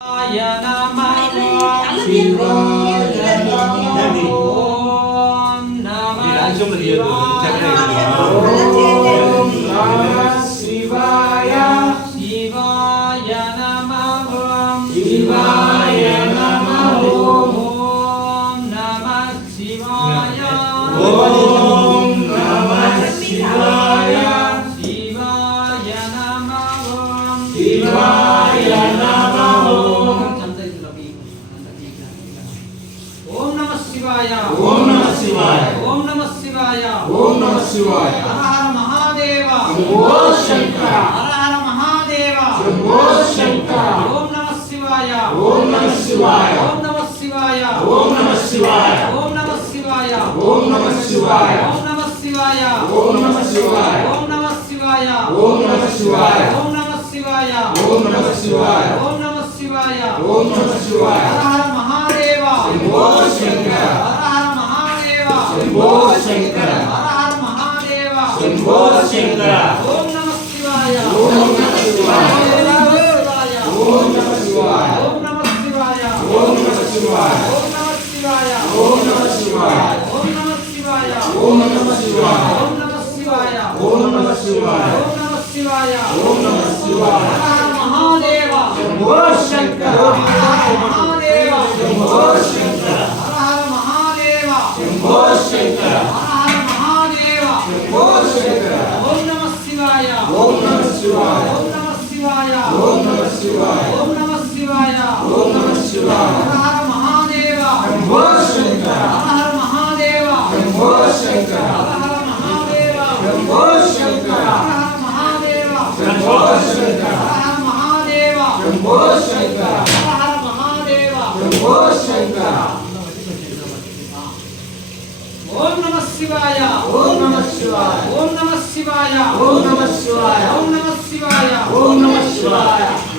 शिवाय नमः ओम नमः शिवाय शिवाय नमः शिवाय नमः ओम नमः शिवाय ओम नमः शिवाय शिवाय नमः शिवाय नमः ओम नमः शिवाय ओम नमः शिवाय ओम नमः शिवाय ओम नमः शिवाय हर हर महादेव शंभो शंकर हर हर महादेव शंभो शंकर ओम नमः शिवाय ओम नमः शिवाय ओम नमः शिवाय ओम नमः शिवाय ओम नमः शिवाय ओम नमः शिवाय ओम नमः शिवाय ओम नमः शिवाय ओम नमः शिवाय ओम नमः शिवाय ओम नमः शिवाय ओम नमः शिवाय ओम नमः शिवाय ओम नमः शिवाय हर हर महादेव शंभो शंकर हर हर महादेव शंभो शंकर हर हर महादेव शंभो शंकर ओम नमः शिवाय ओम नमः शिवाय ओम नमः शिवाय ओम नमः शिवाय ओम नमः शिवाय ओम नमः शिवाय ओम नमः शिवाय ओम नमः शिवाय ओम नमः शिवाय ओम नमः शिवाय ओम नमः शिवाय ओम नमः शिवाय ओम नमः शिवाय हर हर महादेव शंभो शंकर हर हर महादेव शंभो शंकर हर हर महादेव शंभो शंकर हर हर महादेव शंभो शंकर ओम नमः शिवाय ओम नमः शिवाय ओम नमः शिवाय ओम नमः शिवाय ओम नमः शिवाय ओम नमः शिवाय हर हर महादेव शंभो शंकर हर हर महादेव शंभो शंकर हर हर महादेव शंभो शंकर हर हर महादेव शंभो शंकर हर हर महादेव शंभो शंकर हर हर महादेव शंभो शंकर ओम नमः शिवाय ओम नमः शिवाय ओम नमः शिवाय ओम नमः शिवाय ओम नमः शिवाय ओम नमः शिवाय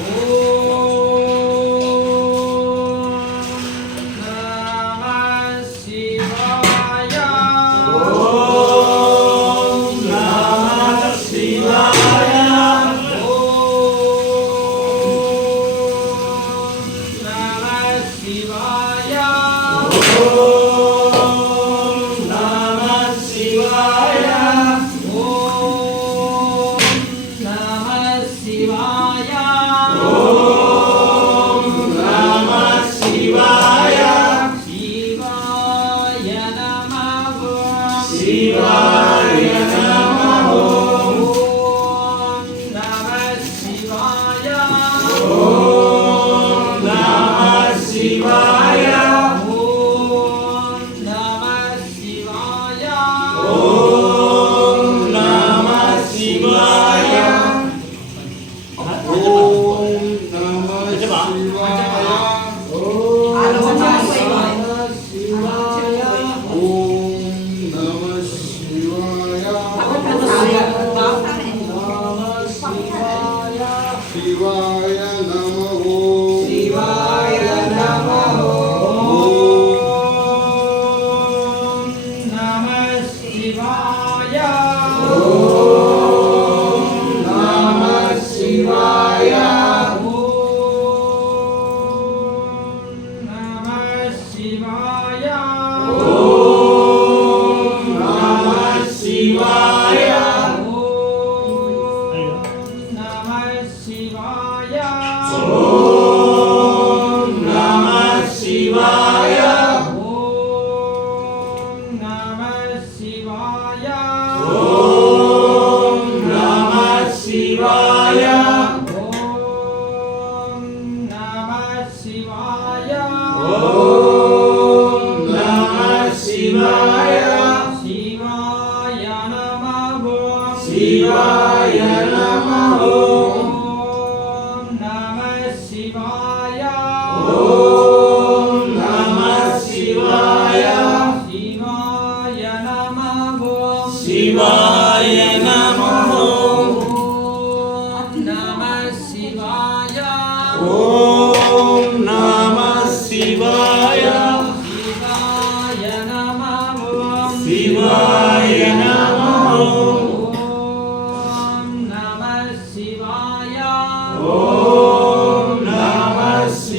Om Namah Shivaya.